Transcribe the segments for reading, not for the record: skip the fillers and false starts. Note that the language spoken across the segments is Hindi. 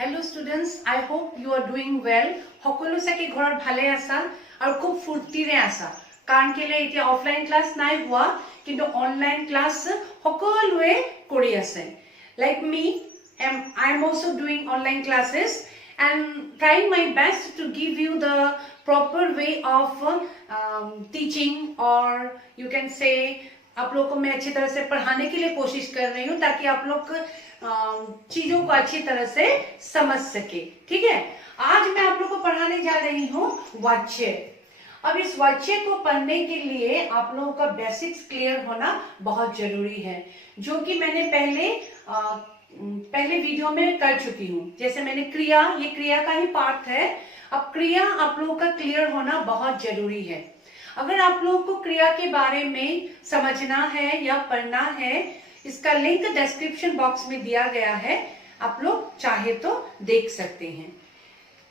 Hello students, I hope you are doing well. সকলো চাগে ঘৰত ভালে আছা আৰু খুব ফুৰ্তিৰে আছা কাৰণ কেলে এতিয়া অফলাইন ক্লাছ নাই হোৱা কিন্তু অনলাইন ক্লাছ সকলোৱে কৰি আছে. Like me, I am also doing online classes and trying my best to give you the proper way of teaching, or you can say आप लोग को मैं अच्छी तरह से पढ़ाने के लिए कोशिश कर रही हूँ ताकि आप लोग चीजों को अच्छी तरह से समझ सके. ठीक है, आज मैं आप लोग को पढ़ाने जा रही हूँ वाच्य. अब इस वाच्य को पढ़ने के लिए आप लोगों का बेसिक्स क्लियर होना बहुत जरूरी है, जो कि मैंने पहले वीडियो में कर चुकी हूँ. जैसे मैंने क्रिया, ये क्रिया का ही पार्ट है. अब क्रिया आप लोगों का क्लियर होना बहुत जरूरी है. अगर आप लोगों को क्रिया के बारे में समझना है या पढ़ना है, इसका लिंक डिस्क्रिप्शन बॉक्स में दिया गया है, आप लोग चाहे तो देख सकते हैं.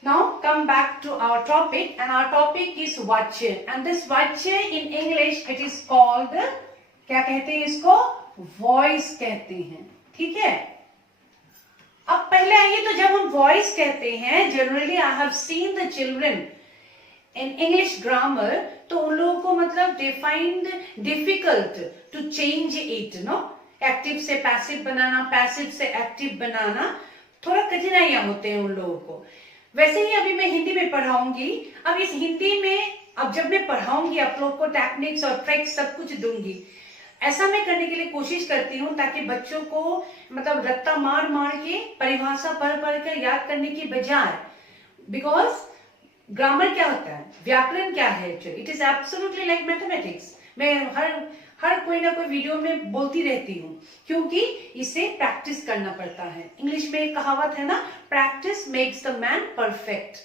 Now come back to our topic, and our topic is वाच्य, and this वाच्य in English it is called, क्या कहते हैं इसको? वॉइस कहते हैं. ठीक है, अब पहले आइए तो जब हम वॉइस कहते हैं, generally I have seen the children in English grammar, तो उन लोगों को मतलब they find difficult to change it, no. Active से पैसिव बनाना, पैसिव से एक्टिव बनाना थोड़ा कठिनाइयां होते हैं उन लोगों को. वैसे ही अभी मैं हिंदी में पढ़ाऊंगी. अब इस हिंदी में अब जब मैं पढ़ाऊंगी आप लोग को टेक्निक्स और ट्रिक्स सब कुछ दूंगी. ऐसा मैं करने के लिए कोशिश करती हूँ ताकि बच्चों को मतलब रट्टा मार मार के परिभाषा पढ़ कर याद करने की बजाय, बिकॉज ग्रामर क्या होता है, व्याकरण क्या है, it is absolutely like mathematics. मैं हर कोई ना कोई वीडियो में बोलती रहती हूँ क्योंकि इसे प्रैक्टिस करना पड़ता है. इंग्लिश में एक कहावत है ना, practice makes the man perfect.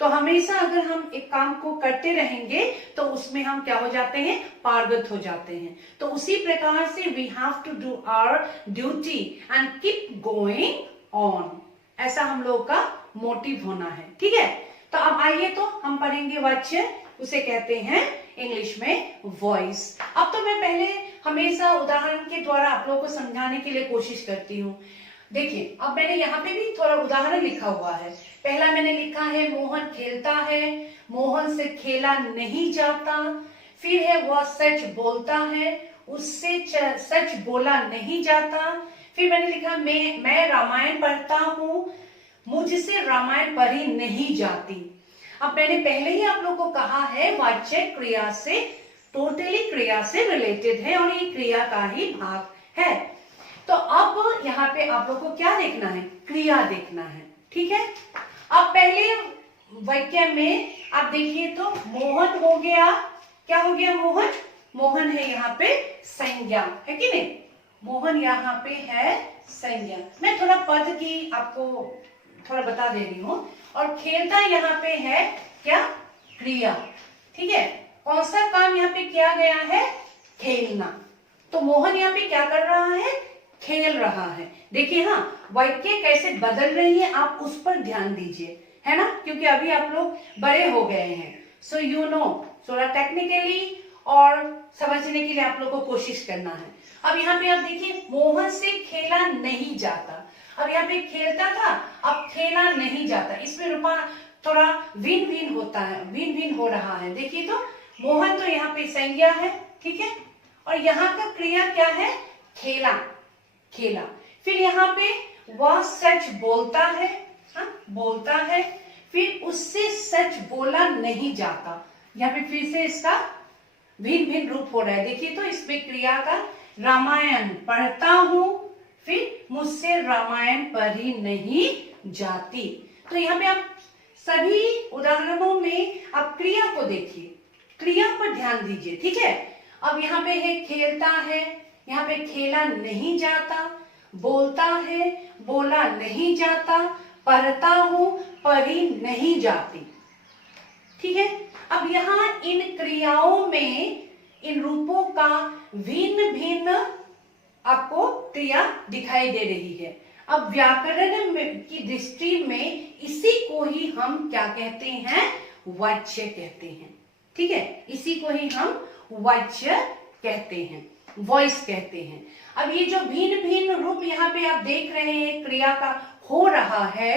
तो हमेशा अगर हम एक काम को करते रहेंगे तो उसमें हम क्या हो जाते हैं, पारंगत हो जाते हैं. तो उसी प्रकार से we have to do our duty and keep going on. ऐसा हम लोगों का मोटिव होना है. ठीक है, तो अब आइए तो हम पढ़ेंगे वाच्य, उसे कहते हैं इंग्लिश में वॉइस. अब तो मैं पहले हमेशा उदाहरण के द्वारा आप लोगों को समझाने के लिए कोशिश करती हूँ. देखिए, अब मैंने यहाँ पे भी थोड़ा उदाहरण लिखा हुआ है. पहला मैंने लिखा है मोहन खेलता है, मोहन से खेला नहीं जाता. फिर है वह सच बोलता है, उससे सच बोला नहीं जाता. फिर मैंने लिखा मैं रामायण पढ़ता हूँ, मुझसे रामायण पढ़ी नहीं जाती. अब मैंने पहले ही आप लोग को कहा है वाच्य क्रिया से, टोटली क्रिया से रिलेटेड है और ये क्रिया का ही भाग है. तो अब यहाँ पे आप लोग को क्या देखना है, क्रिया देखना है. ठीक है, अब पहले वाक्य में आप देखिए तो मोहन हो गया, क्या हो गया, मोहन. मोहन है यहाँ पे संज्ञा, है कि नहीं. मोहन यहाँ पे है संज्ञा. मैं थोड़ा पद की आपको थोड़ा बता दे रही हूँ. और खेलता यहाँ पे है क्या, क्रिया. ठीक है, कौन सा काम यहाँ पे किया गया है, खेलना. तो मोहन यहाँ पे क्या कर रहा है, खेल रहा है. देखिए हाँ, वाक्य कैसे बदल रही है, आप उस पर ध्यान दीजिए, है ना, क्योंकि अभी आप लोग बड़े हो गए हैं. सो यू नो, थोड़ा टेक्निकली और समझने के लिए आप लोग को कोशिश करना है. अब यहाँ पे आप देखिए, मोहन से खेला नहीं जाता. अब यहाँ पे खेलता था, अब खेला नहीं जाता. इसमें रूपा थोड़ा भिन्न भिन्न होता है, भिन्न भिन्न हो रहा है. देखिए तो मोहन तो यहाँ पे संज्ञा है, ठीक है, और यहाँ का क्रिया क्या है, खेला, खेला. फिर यहाँ पे वह सच बोलता है, हाँ, बोलता है. फिर उससे सच बोला नहीं जाता. यहाँ पे फिर से इसका भिन्न भिन्न रूप हो रहा है. देखिए तो इसमें क्रिया का रामायण पढ़ता हूँ, फिर मुझसे रामायण पढ़ी नहीं जाती. तो यहाँ पे आप सभी उदाहरणों में आप क्रिया को देखिए, क्रिया पर ध्यान दीजिए. ठीक है, अब यहाँ पे है खेलता है, यहाँ पे खेला नहीं जाता, बोलता है, बोला नहीं जाता, पढ़ता हूँ, पढ़ी नहीं जाती. ठीक है, अब यहाँ इन क्रियाओं में इन रूपों का भिन्न भिन्न आपको क्रिया दिखाई दे रही है. अब व्याकरण की दृष्टि में इसी को ही हम क्या कहते हैं, वाच्य कहते हैं. ठीक है, इसी को ही हम वाच्य कहते हैं, वॉइस कहते हैं. अब ये जो भिन्न भिन्न रूप यहाँ पे आप देख रहे हैं क्रिया का हो रहा है।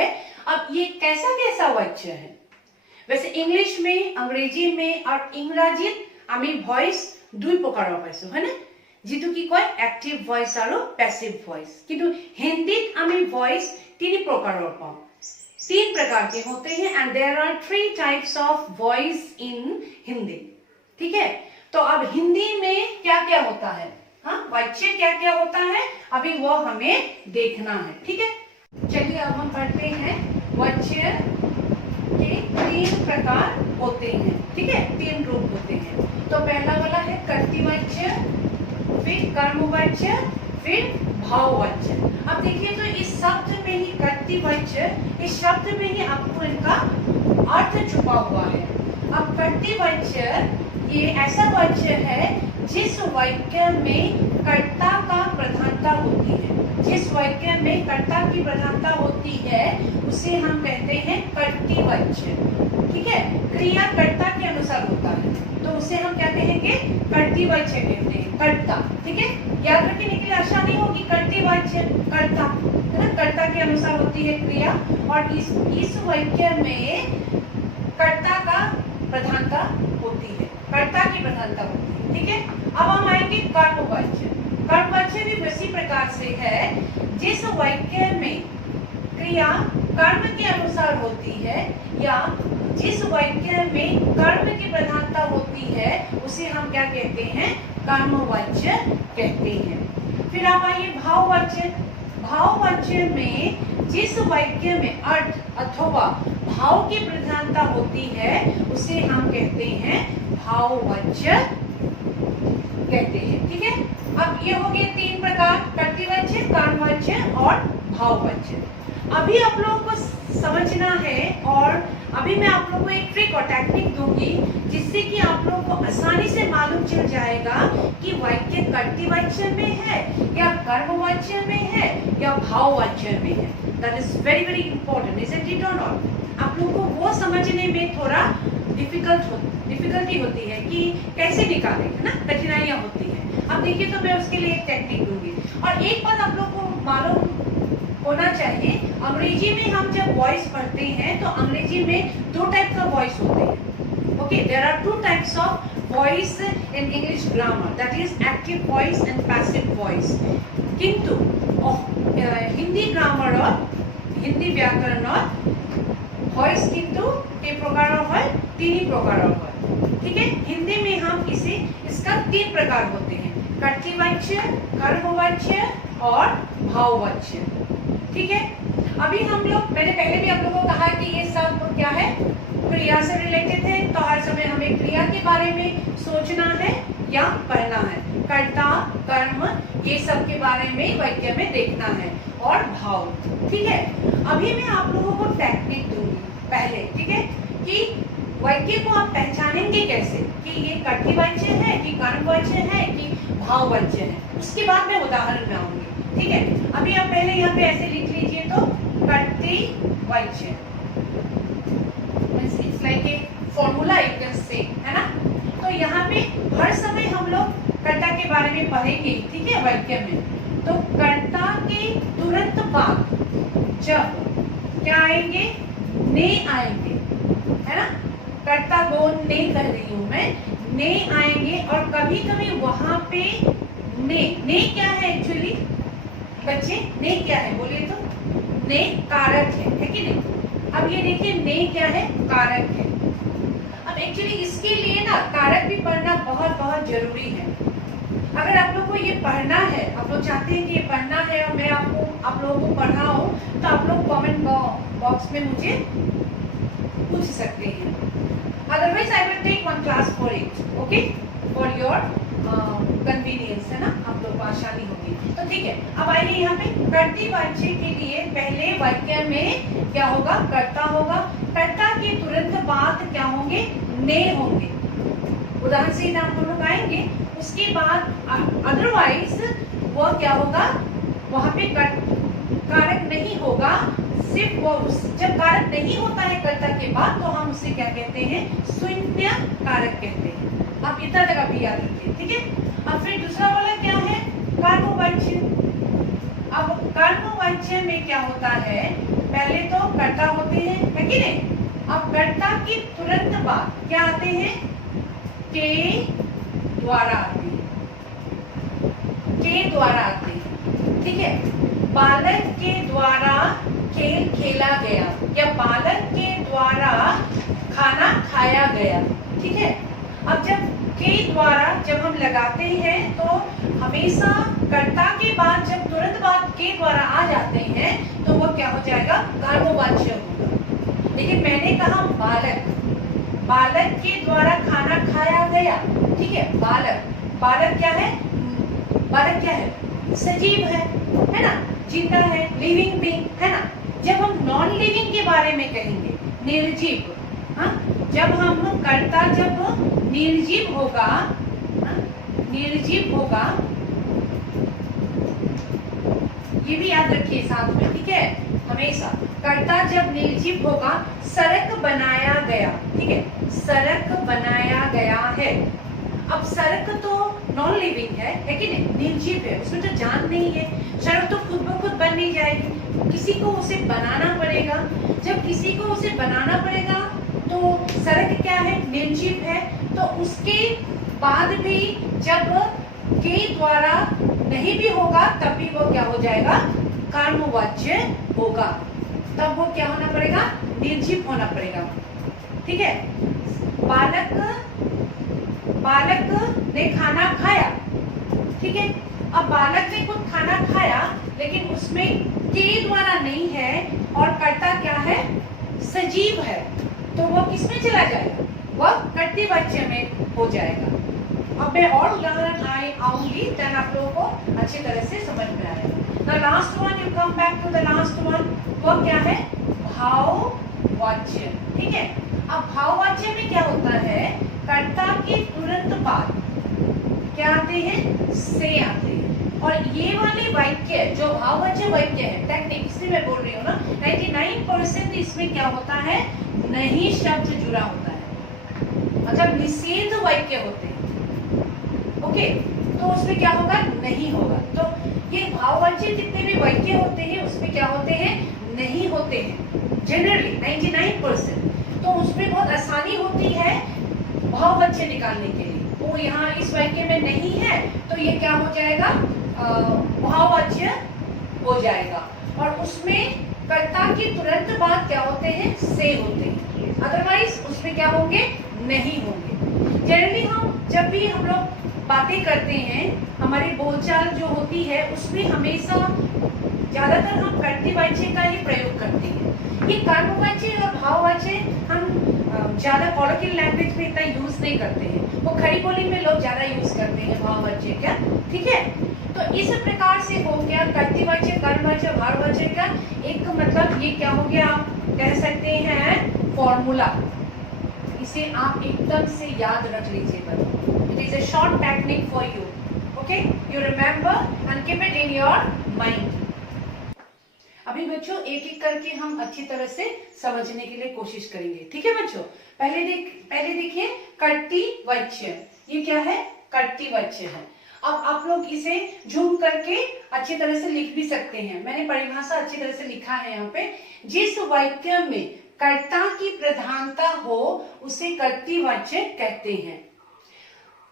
अब ये कैसा वाच्य है? वैसे इंग्लिश में, अंग्रेजी में और इंग्राजीत आमी ভয়েস দুই প্রকাৰৰ পাইছো হয়নে, যেটো কি কয় এক্টিভ ভয়েস আৰু पैसिव ভয়েস। কিন্তু হিন্দীত আমি ভয়েস তিনি প্ৰকাৰৰ পাওঁ, 3 प्रकार के होते हैं and there are 3 types of voice in Hindi. ठीक है, तो अब हिंदी में क्या क्या होता है, हाँ वाच्य क्या क्या होता है, अभी वो हमें देखना है। ठीक है, चलिए अब हम पढ़ते हैं वाच्य के 3 प्रकार होते हैं। ठीक है, 3 रूप होते हैं। तो पहला वाला है कर्तृवाच्य, फिर कर्मवाच्य, फिर भाववाच्य। अब देखिए तो इस शब्द में ही कर्तृवाच्य, इस शब्द में ही आपको इनका अर्थ छुपा हुआ है। अब कर्तृवाच्य ये ऐसा वाच्य है जिस वाक्य में कर्ता का प्रधानता होती है। जिस वाक्य में कर्ता की प्रधानता होती है उसे हम कहते हैं कर्तृवाच्य। ठीक है, क्रिया कर्ता के अनुसार होता है तो उसे हम क्या कहेंगे, कर्तृवाच्य कहते हैं, कर्ता। ठीक है, याद रखने के लिए आसानी होगी, कर्तृवाच्य कर्ता है ना, कर्ता के अनुसार होती है क्रिया और इस वाक्य में कर्ता का प्रधानता होती है, कर्ता की प्रधानता होती है। ठीक है, अब हम आएंगे कर्मवाच्य। कर्मवाच्य भी उसी प्रकार से है जिस वाक्य में क्रिया कर्म के अनुसार होती है या जिस वाक्य में कर्म की प्रधानता होती है उसे हम क्या कहते हैं, कर्मवाच्य कहते हैं। फिर आप आइए भाववाच्य। भाववाच्य में जिस वाक्य में अर्थ अथवा भाव की प्रधानता होती है उसे हम कहते हैं भाववाच्य कहते हैं। ठीक है, अब ये हो गए 3 प्रकार, कर्तृवाच्य, कर्मवाच्य और भाववाच्य। अभी आप लोगों को समझना है और अभी मैं आप लोगों को एक ट्रिक और टेक्निक दूंगी जिससे कि आप लोगों को आसानी से मालूम चल जाएगा कि वाक्य कर्तृवाच्य में है या कर्मवाच्य में है या भाववाच्य में है। That is very very important, isn't it और नॉट? आप लोगों को वो समझने में थोड़ा डिफिकल्टी होती है कि कैसे निकालें, है ना, कठिनाइयाँ होती है। अब देखिए तो मैं उसके लिए एक टेक्निक दूंगी और एक बात आप लोग को मालूम होना चाहिए, अंग्रेजी में हम जब वॉइस पढ़ते हैं तो अंग्रेजी में 2 टाइप का वॉइस होते हैं। Okay, there are 2 types of voice in English grammar, that is active voice and passive voice. किंतु हिंदी ग्रामर और हिंदी व्याकरण वॉइस किंतु के प्रकार है 3 प्रकार है। ठीक है, हिंदी में हम इसका 3 प्रकार होते हैं, कर्तृवाच्य, कर्मवाच्य और भाववाच्य। ठीक है, अभी हम लोग, मैंने पहले भी आप लोगों को कहा कि ये सब क्या है, क्रिया से रिलेटेड है, तो हर समय हमें क्रिया के बारे में सोचना है या पढ़ना है। कर्ता, कर्म, ये सब के बारे में वाक्य में देखना है और भाव। ठीक है, अभी मैं आप लोगों को टेक्निक दूंगी पहले। ठीक है, कि वाक्य को आप पहचानेंगे कैसे कि ये कर्तृवाच्य है कि कर्मवाच्य है कि भाववाच्य है, उसके बाद मैं उदाहरण में आऊंगी। ठीक है, अभी आप पहले यहाँ पे ऐसे लिख लीजिए तो कर्तृवाच्य, it's like a formula you can say, है ना। तो यहाँ पे हर समय हम लोग कर्ता के बारे में पढ़ेंगे। ठीक है, वाक्य में तो कर्ता के तुरंत बाद जब क्या आएंगे, ने आएंगे, है ना, कर्ता को ने कर रही हूँ मैं, ने आएंगे और कभी कभी वहां पे ने क्या है एक्चुअली बच्चे, ने क्या है बोलिए तो, ने कारक है कि नहीं। अब ये देखिए ने क्या है, कारक है। अब एक्चुअली इसके लिए ना कारक भी पढ़ना बहुत बहुत जरूरी है। अगर आप लोग को ये पढ़ना है, आप लोग चाहते हैं कि ये पढ़ना है और मैं आप लोगों को पढ़ाऊं, तो आप लोग कमेंट बॉक्स में मुझे पूछ सकते हैं। Otherwise I will take 1 class for it, okay, for your convenience, है ना, आप लोग को आसानी होगी। तो ठीक है, अब आइए यहाँ पे कर्तृवाच्य के लिए पहले वाक्य में क्या होगा, कर्ता होगा, कर्ता के तुरंत बाद क्या होंगे, ने होंगे। उदाहरण से हम लोग आएंगे, उसके बाद अदरवाइज वो क्या होगा, वहां पे कारक नहीं होगा, सिर्फ वो जब कारक नहीं होता है कर्ता के बाद तो हम उसे क्या कहते हैं, शून्य कारक कहते हैं। अब इतना तक अभी याद रखिए। ठीक है, अब फिर दूसरा वाला क्या है, कर्मवाच्य। अब कर्मवाच्य में क्या होता है, पहले तो कर्ता होते हैं, है कि नहीं। अब कर्ता के तुरंत बाद क्या आते हैं, के द्वारा आते हैं, के द्वारा आते हैं, ठीक है। बालक के द्वारा खेल खेला गया या बालक के द्वारा खाना खाया गया, ठीक है। अब जब के द्वारा जब हम लगाते हैं तो हमेशा कर्ता के बाद जब तुरंत बाद के द्वारा आ जाते हैं तो वो क्या हो जाएगा, कर्मवाच्य होगा। लेकिन मैंने कहा बालक, बालक के द्वारा खाना खाया गया, ठीक है। बालक, बालक क्या है, बालक क्या है, सजीव है ना, जिंदा है, लिविंग बीइंग, है ना। जब हम नॉन लिविंग के बारे में कहेंगे, निर्जीव, हाँ, जब हम कर्ता जब निर्जीव होगा, हाँ, निर्जीव होगा, ये भी याद रखिए साथ में, ठीक है। हमेशा कर्ता जब निर्जीव होगा, सड़क बनाया गया, ठीक है, सड़क बनाया गया है। अब सड़क तो नॉन लिविंग है कि नहीं, निर्जीव है, उसमें तो जान नहीं है। सड़क तो खुद ब खुद बन नहीं जाएगी, किसी को उसे बनाना पड़ेगा। जब किसी को उसे बनाना पड़ेगा तो सड़क क्या है, निर्जीव है, तो उसके बाद भी जब के द्वारा नहीं भी होगा तब भी वो क्या हो जाएगा, कर्मवाच्य होगा। तब वो क्या होना पड़ेगा, निर्जीव होना पड़ेगा, ठीक है। बालक, बालक ने खाना खाया, ठीक है। अब बालक ने खुद खाना खाया लेकिन उसमें के द्वारा नहीं है और कर्ता क्या है, सजीव है, तो वो किसमें चला जाएगा, वह कर्तृवाच्य में हो जाएगा। अब मैं और उदाहरण आऊंगी देन आप लोगों को अच्छी तरह से समझ में आएगा। The last one, you come back to the last one, वो क्या है, भाववाच्य, ठीक है। अब भाववाच्य में क्या होता है, कर्ता के तुरंत बाद क्या आते हैं, से आते हैं। और ये वाले वाक्य जो भाववाच्य वाक्य है, टेक्निक इसलिए मैं बोल रही हूँ ना, 99% इसमें क्या होता है, नहीं शब्द जुड़ा होता है, मतलब निषेध वाक्य होते हैं, ओके। तो उसमें क्या होगा, नहीं होगा। तो ये भाववाच्य जितने भी वाक्य होते हैं उसमें क्या होते हैं, नहीं होते हैं जनरली 99%। तो उसमें बहुत आसानी होती है भाववाच्य निकालने के लिए। वो यहाँ इस वाक्य में नहीं है तो ये क्या हो जाएगा, भाववाच्य हो जाएगा। और उसमें कर्ता के तुरंत बाद क्या होते हैं, से होते हैं, अदरवाइज उसमें क्या होंगे, नहीं होंगे। जनरली हम जब भी हम लोग बातें करते हैं, हमारी बोलचाल जो होती है उसमें हमेशा ज्यादातर हम कर्तृवाच्य का ही प्रयोग करते हैं। ये कर्मवाच्य और भाववाच्य हम ज्यादा कॉलोकियल लैंग्वेज में इतना यूज नहीं करते हैं, वो खड़ी बोली में लोग ज्यादा यूज करते हैं भाववाच्य का, ठीक है। तो इस प्रकार से हो गया कर्तृवाच्य, कर्मवाच्य, भाववाच्य का एक मतलब ये क्या हो गया, आप कह सकते हैं फॉर्मूला। इसे आप एकदम से याद रख लीजिएगा। It is a short technique for you. Okay? You remember and keep it in your mind. अभी बच्चों एक एक करके हम अच्छी तरह से समझने के लिए कोशिश करेंगे, ठीक है बच्चों। पहले देखिए कर्तृवाच्य, ये क्या है, कर्तृवाच्य है। अब आप लोग इसे जूम करके अच्छी तरह से लिख भी सकते हैं, मैंने परिभाषा अच्छी तरह से लिखा है यहाँ पे। जिस वाक्य में कर्ता की प्रधानता हो उसे कर्तृवाच्य कहते हैं।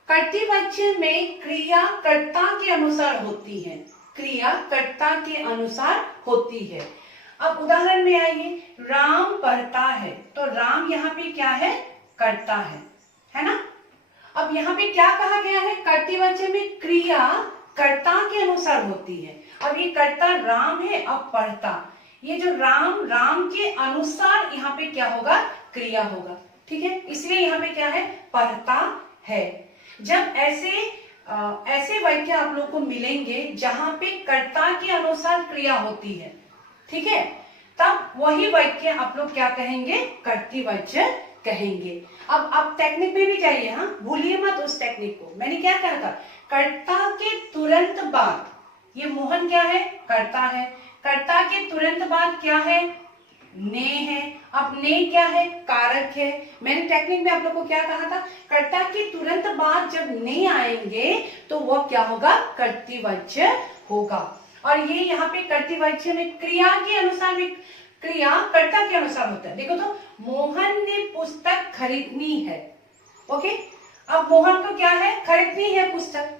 कर्तृवाच्य में क्रिया कर्ता के अनुसार होती है, क्रिया कर्ता के अनुसार होती है। अब उदाहरण में आइए, राम पढ़ता है, तो राम यहाँ पे क्या है, कर्ता है ना। अब यहाँ पे क्या कहा गया है, कर्तृवाच्य में क्रिया कर्ता के अनुसार होती है। अब ये कर्ता राम है, अब पढ़ता, ये जो राम, राम के अनुसार यहाँ पे क्या होगा, क्रिया होगा, ठीक है। इसलिए यहाँ पे क्या है, पढ़ता है। जब ऐसे वाक्य आप लोग को मिलेंगे जहां पे कर्ता के अनुसार क्रिया होती है, ठीक है, तब वही वाक्य आप लोग क्या कहेंगे, कर्तृवाच्य कहेंगे। अब टेक्निक में भी जाइए, हाँ, भूलिए मत उस टेक्निक को। मैंने क्या कहा था, कर्ता के तुरंत बाद, ये मोहन क्या है, कर्ता है, कर्ता के तुरंत बाद क्या है, ने है। अब ने क्या है, कारक है। मैंने टेक्निक में आप लोग को क्या कहा था, कर्ता के तुरंत बाद जब ने आएंगे तो वह क्या होगा, कर्तृवाच्य होगा। और ये यहाँ पे कर्तृवाच्य में क्रिया के अनुसार में, क्रिया कर्ता के अनुसार होता है। देखो तो, मोहन ने पुस्तक खरीदनी है। ओके, अब मोहन को क्या है, खरीदनी है पुस्तक,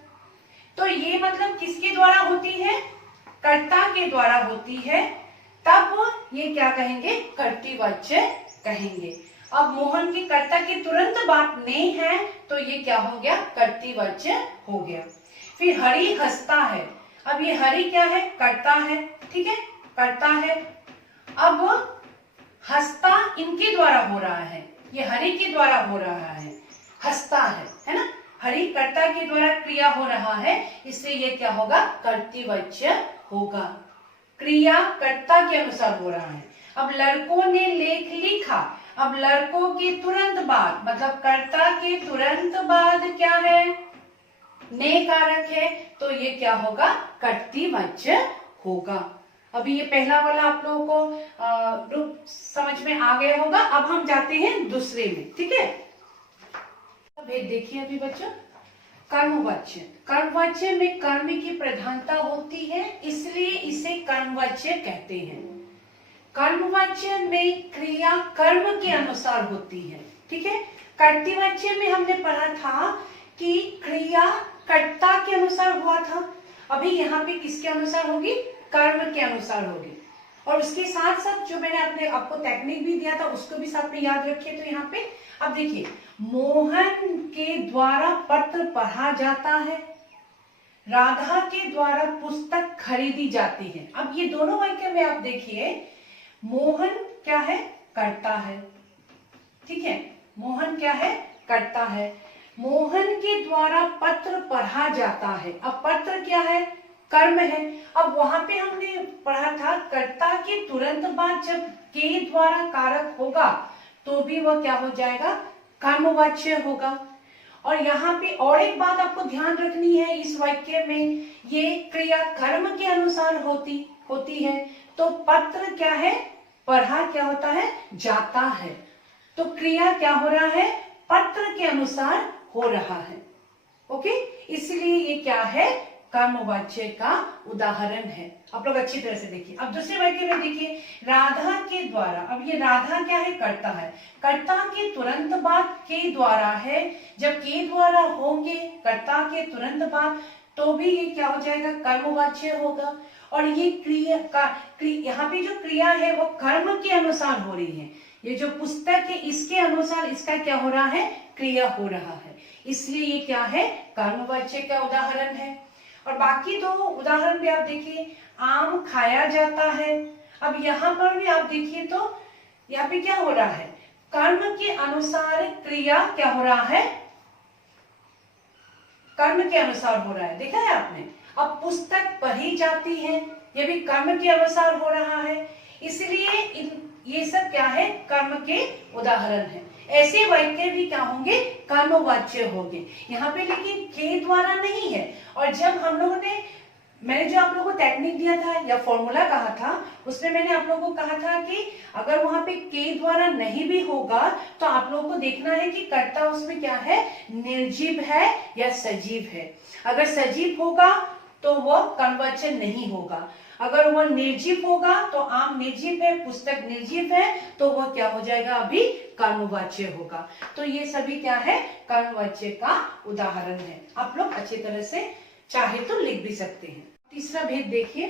तो ये मतलब किसके द्वारा होती है, कर्ता के द्वारा होती है, तब ये क्या कहेंगे, कर्तृवाच्य कहेंगे। अब मोहन की कर्ता की तुरंत बात नहीं है, तो ये क्या हो गया, कर्तृवाच्य हो गया। फिर हरि हंसता है, अब ये हरि क्या है, कर्ता है, ठीक है, कर्ता है। अब हंसता इनके द्वारा हो रहा है, ये हरि के द्वारा हो रहा है, हंसता है ना, हरि कर्ता के द्वारा क्रिया हो रहा है, इससे ये क्या होगा, कर्तृवाच्य होगा। क्रिया कर्ता के अनुसार हो रहा है। अब लड़कों ने लेख लिखा, अब लड़कों के तुरंत बाद, मतलब कर्ता के तुरंत बाद क्या है, ने कारक है, तो ये क्या होगा, कर्तृवाच्य होगा। अभी ये पहला वाला आप लोगों को रूप समझ में आ गया होगा। अब हम जाते हैं दूसरे में, ठीक है। देखिए अभी बच्चों, कर्मवाच्य, कर्मवाच्य में कर्म की प्रधानता होती है, इसलिए इसे कर्मवाच्य कहते हैं। कर्मवाच्य में क्रिया कर्म के अनुसार होती है, ठीक है। कर्तृवाच्य में हमने पढ़ा था कि क्रिया कर्ता के अनुसार हुआ था, अभी यहाँ पे किसके अनुसार होगी, कर्म के अनुसार होगी। और उसके साथ साथ जो मैंने आपको टेक्निक भी दिया था, उसको भी साथ में याद रखिए। तो यहाँ पे अब देखिए, मोहन के द्वारा पत्र पढ़ा जाता है, राधा के द्वारा पुस्तक खरीदी जाती है। अब ये दोनों वाक्य में आप देखिए, मोहन क्या है, कर्ता है, ठीक है, मोहन क्या है, कर्ता है। मोहन के द्वारा पत्र पढ़ा जाता है, अब पत्र क्या है, कर्म है। अब वहां पे हमने पढ़ा था, कर्ता के तुरंत बाद जब के द्वारा कारक होगा तो भी वह क्या हो जाएगा, कर्मवाच्य होगा। और यहाँ पे और एक बात आपको ध्यान रखनी है, इस वाक्य में ये क्रिया कर्म के अनुसार होती है, तो पत्र क्या है, पढ़ा क्या होता है, जाता है, तो क्रिया क्या हो रहा है, पत्र के अनुसार हो रहा है। ओके, इसलिए ये क्या है, कर्मवाच्य का उदाहरण है। आप लोग अच्छी तरह से देखिए। अब दूसरे वाक्य में देखिए, राधा के द्वारा, अब ये राधा क्या है, कर्ता है, कर्ता के तुरंत बाद के द्वारा है, जब के द्वारा होंगे कर्ता के तुरंत बाद, तो भी ये क्या हो जाएगा, कर्मवाच्य होगा। और ये क्रिया का यहाँ पे जो क्रिया है वो कर्म के अनुसार हो रही है, ये जो पुस्तक है इसके अनुसार इसका क्या हो रहा है, क्रिया हो रहा है, इसलिए ये क्या है, कर्मवाच्य का उदाहरण है। और बाकी दो उदाहरण भी आप देखिए, आम खाया जाता है। अब यहाँ पर भी आप देखिए तो यहाँ पे क्या हो रहा है, कर्म के अनुसार क्रिया क्या हो रहा है, कर्म के अनुसार हो रहा है, देखा है आपने। अब पुस्तक पढ़ी जाती है, ये भी कर्म के अनुसार हो रहा है, इसलिए ये सब क्या है, कर्म के उदाहरण है। ऐसे वाक्य भी क्या होंगे, कर्मवाच्य होंगे। यहाँ पे लेकिन के द्वारा नहीं है। और जब हम लोगों ने, मैंने जो आप लोगों को टेक्निक दिया था या फॉर्मूला कहा था, उसमें मैंने आप लोगों को कहा था कि अगर वहां पे के द्वारा नहीं भी होगा तो आप लोगों को देखना है कि कर्ता उसमें क्या है, निर्जीव है या सजीव है। अगर सजीव होगा तो वह कर्मवाच्य नहीं होगा, अगर वह निर्जीव होगा तो आम निर्जीव है, पुस्तक निर्जीव है, तो वह क्या हो जाएगा, अभी कर्मवाच्य होगा। तो ये सभी क्या है, कर्मवाच्य का उदाहरण है। आप लोग अच्छी तरह से चाहे तो लिख भी सकते हैं। तीसरा भेद देखिए,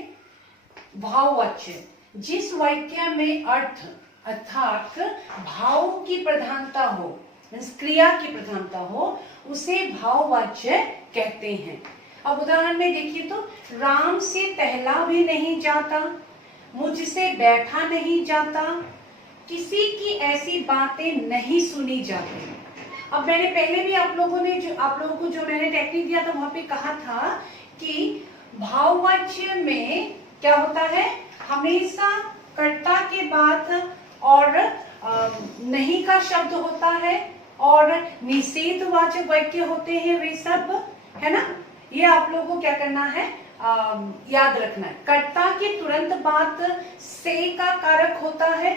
भाववाच्य, जिस वाक्य में अर्थ अर्थात भाव की प्रधानता हो, क्रिया की प्रधानता हो, उसे भाववाच्य कहते हैं। अब उदाहरण में देखिए तो, राम से टहला भी नहीं जाता, मुझसे बैठा नहीं जाता, किसी की ऐसी बातें नहीं सुनी जाती। अब मैंने पहले भी आप लोगों को जो मैंने टेक्निक दिया था वहां पे कहा था कि भाववाच्य में क्या होता है, हमेशा कर्ता के बाद और नहीं का शब्द होता है और निषेधवाचक वाक्य होते हैं, वे सब है ना। ये आप लोगों को क्या करना है, याद रखना है। कर्ता के तुरंत बाद से का कारक होता है,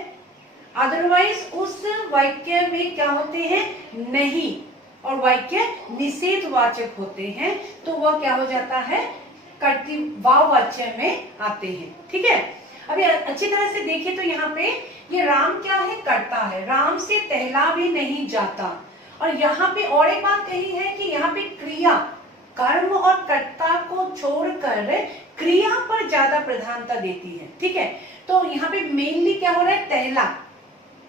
अदरवाइज उस वाक्य में क्या होते हैं, नहीं, और वाक्य निषेधवाचक होते हैं, तो वह क्या हो जाता है, कर्तृ भाववाच्य में आते हैं। ठीक है, अभी अच्छी तरह से देखिए तो यहाँ पे ये राम क्या है, कर्ता है, राम से टहला भी नहीं जाता। और यहाँ पे और एक बात कही है कि यहाँ पे क्रिया कर्म और कर्ता को छोड़कर क्रिया पर ज्यादा प्रधानता देती है। ठीक है, तो यहाँ पे मेनली क्या हो रहा है,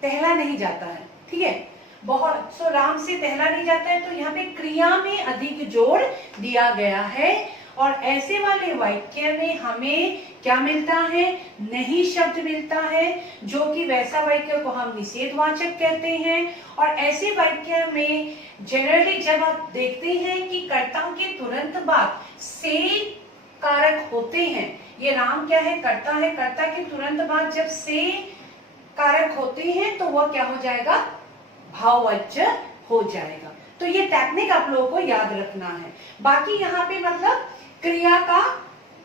टहला नहीं जाता है। ठीक है, बहुत राम से टहला नहीं जाता है, तो यहाँ पे क्रिया में अधिक जोर दिया गया है। और ऐसे वाले वाक्य में हमें क्या मिलता है, नहीं शब्द मिलता है, जो कि वैसा वाक्य को हम निषेधवाचक कहते हैं। और ऐसे वाक्य में जनरली जब आप देखते हैं कि कर्ताओं के तुरंत बाद से कारक होते हैं, ये राम क्या है, कर्ता है, कर्ता के तुरंत बाद जब से कारक होते हैं तो वह क्या हो जाएगा, भाववाच्य हो जाएगा। तो ये टेक्निक आप लोगों को याद रखना है। बाकी यहाँ पे मतलब क्रिया का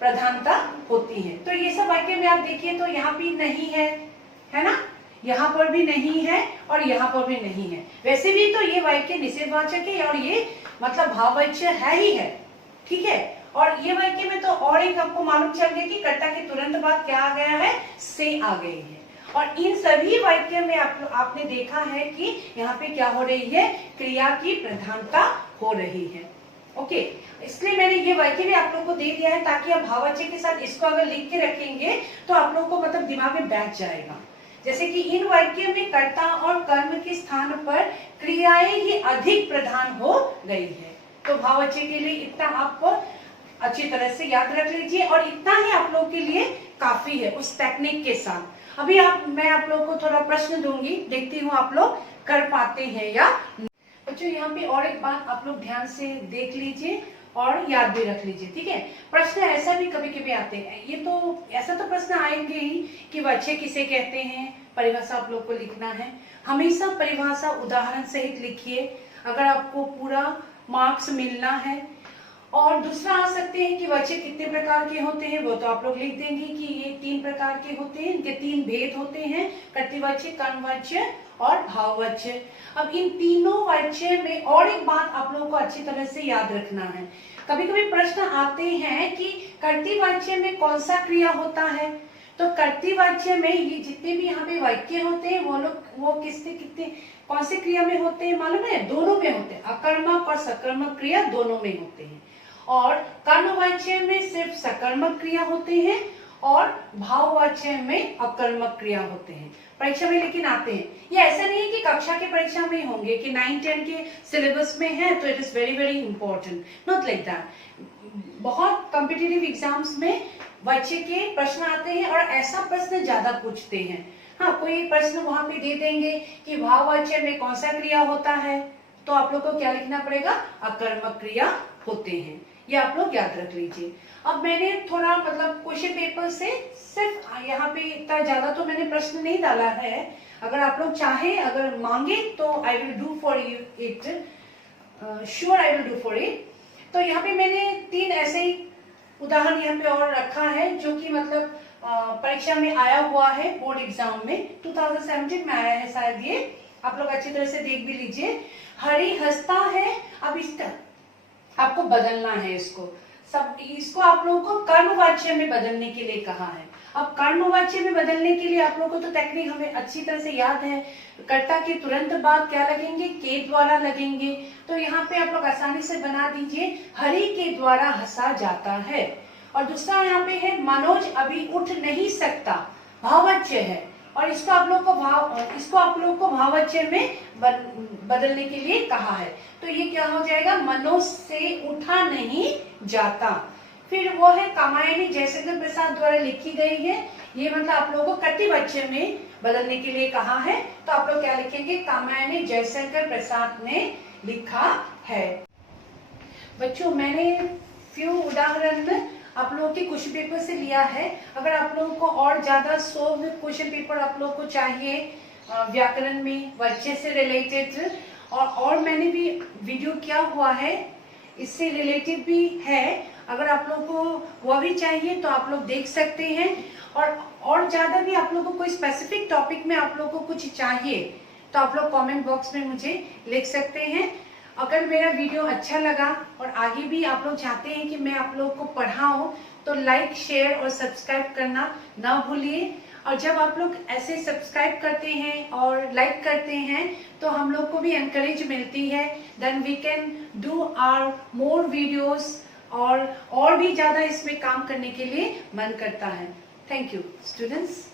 प्रधानता होती है। तो ये सब वाक्य में आप देखिए तो यहाँ भी नहीं है ना, यहाँ पर भी नहीं है और यहाँ पर भी नहीं है। वैसे भी तो ये वाक्य निषेधवाचक है और ये मतलब भाववाच्य है ही है। ठीक है, और ये वाक्य में तो और एक आपको मालूम चल गया कि कर्ता के तुरंत बाद क्या आ गया है, से आ गई है। और इन सभी वाक्य में आपने देखा है कि यहाँ पे क्या हो रही है, क्रिया की प्रधानता हो रही है। ओके, इसलिए मैंने ये वाक्य भी आप लोगों को दे दिया है ताकि आप भाववाच्य के साथ इसको अगर लिख के रखेंगे तो आप लोगों को मतलब दिमाग में बैठ जाएगा। जैसे कि इन वाक्य में कर्ता और कर्म के स्थान पर क्रियाएं ही अधिक प्रधान हो गई है। तो भाववाच्य के लिए इतना आप अच्छी तरह से याद रख लीजिए और इतना ही आप लोगों के लिए काफी है उस टेक्निक के साथ। अभी मैं आप लोगों को थोड़ा प्रश्न दूंगी, देखती हूँ आप लोग कर पाते हैं या। बच्चों यहाँ पे और एक बात आप लोग ध्यान से देख लीजिए और याद भी रख लीजिए। ठीक है, प्रश्न ऐसा भी कभी कभी आते हैं, ये तो ऐसा तो प्रश्न आएंगे ही कि वाच्य किसे कहते हैं, परिभाषा आप लोग को लिखना है। हमेशा परिभाषा उदाहरण सहित लिखिए अगर आपको पूरा मार्क्स मिलना है। और दूसरा आ सकते हैं कि वाच्य कितने प्रकार के होते हैं, वो तो आप लोग लिख देंगे कि ये 3 प्रकार के होते हैं, इनके 3 भेद होते हैं, कर्तृवाच्य, कर्मवाच्य और भाववाच्य। अब इन तीनों वाच्य में और एक बात आप लोगों को अच्छी तरह से याद रखना है। कभी कभी प्रश्न आते हैं कि कर्तृवाच्य में कौन सा क्रिया होता है, तो कर्तृवाच्य में ये जितने भी यहाँ पे वाक्य होते हैं वो कितने कौन से क्रिया में होते हैं मालूम है, दोनों में होते हैं, अकर्मक और सकर्मक क्रिया दोनों में होते हैं। और कर्मवाच्य में सिर्फ सकर्मक क्रिया होते हैं और भाववाच्य में अकर्मक क्रिया होते हैं। परीक्षा में लेकिन आते हैं, ये ऐसा नहीं है कि कक्षा के परीक्षा में होंगे कि 9-10 के सिलेबस में है तो it is very very important, not like that. बहुत कॉम्पिटिटिव एग्जाम्स में वाच्य के प्रश्न आते हैं और ऐसा प्रश्न ज्यादा पूछते हैं। हाँ, कोई प्रश्न वहां पे दे देंगे कि भाववाच्य में कौन सा क्रिया होता है, तो आप लोग को क्या लिखना पड़ेगा, अकर्मक क्रिया होते हैं। ये आप लोग याद रख लीजिए। अब मैंने थोड़ा मतलब क्वेश्चन पेपर से सिर्फ यहाँ पे इतना ज्यादा तो मैंने प्रश्न नहीं डाला है, अगर आप लोग चाहे अगर मांगे तो I will do for it, sure I will do for it. तो यहाँ पे मैंने 3 ऐसे ही उदाहरण यहाँ पे और रखा है जो कि मतलब परीक्षा में आया हुआ है, बोर्ड एग्जाम में 2017 में आया है शायद, ये आप लोग अच्छी तरह से देख भी लीजिए। हरी हंसता है, अब इसका आपको बदलना है, इसको आप लोगों को कर्मवाच्य में बदलने के लिए कहा है। अब कर्मवाच्य में बदलने के लिए आप लोगों को तो टेक्निक हमें अच्छी तरह से याद है, कर्ता के तुरंत बाद क्या लगेंगे, के द्वारा लगेंगे। तो यहाँ पे आप लोग आसानी से बना दीजिए, हरि के द्वारा हंसा जाता है। और दूसरा यहाँ पे है मनोज अभी उठ नहीं सकता, भाववाच्य है और इसको आप लोग को भाववाच्य में बदलने के लिए कहा है। तो ये क्या हो जाएगा, मनोज से उठा नहीं जाता। फिर वो है कामायनी जयशंकर प्रसाद द्वारा लिखी गई है, ये मतलब आप लोगों को कर्तृवाच्य में बदलने के लिए कहा है। तो आप लोग क्या लिखेंगे, कामायनी जयशंकर प्रसाद ने लिखा है। बच्चों मैंने फ्यू उदाहरण आप लोगों के क्वेश्चन पेपर से लिया है। अगर आप लोगों को और ज्यादा सोल्व क्वेश्चन पेपर आप लोगों को चाहिए व्याकरण में वाच्य से रिलेटेड, और मैंने भी वीडियो किया हुआ है इससे रिलेटेड भी है, अगर आप लोगों को वह भी चाहिए तो आप लोग देख सकते हैं। और ज्यादा भी आप लोगों को कोई स्पेसिफिक टॉपिक में आप लोगों को कुछ चाहिए तो आप लोग कमेंट बॉक्स में मुझे लिख सकते हैं। अगर मेरा वीडियो अच्छा लगा और आगे भी आप लोग चाहते हैं कि मैं आप लोग को पढ़ाऊं तो लाइक, शेयर और सब्सक्राइब करना ना भूलिए। और जब आप लोग ऐसे सब्सक्राइब करते हैं और लाइक करते हैं तो हम लोग को भी एनकरेज मिलती है, then we can do our more videos और भी ज्यादा इसमें काम करने के लिए मन करता है। Thank you students.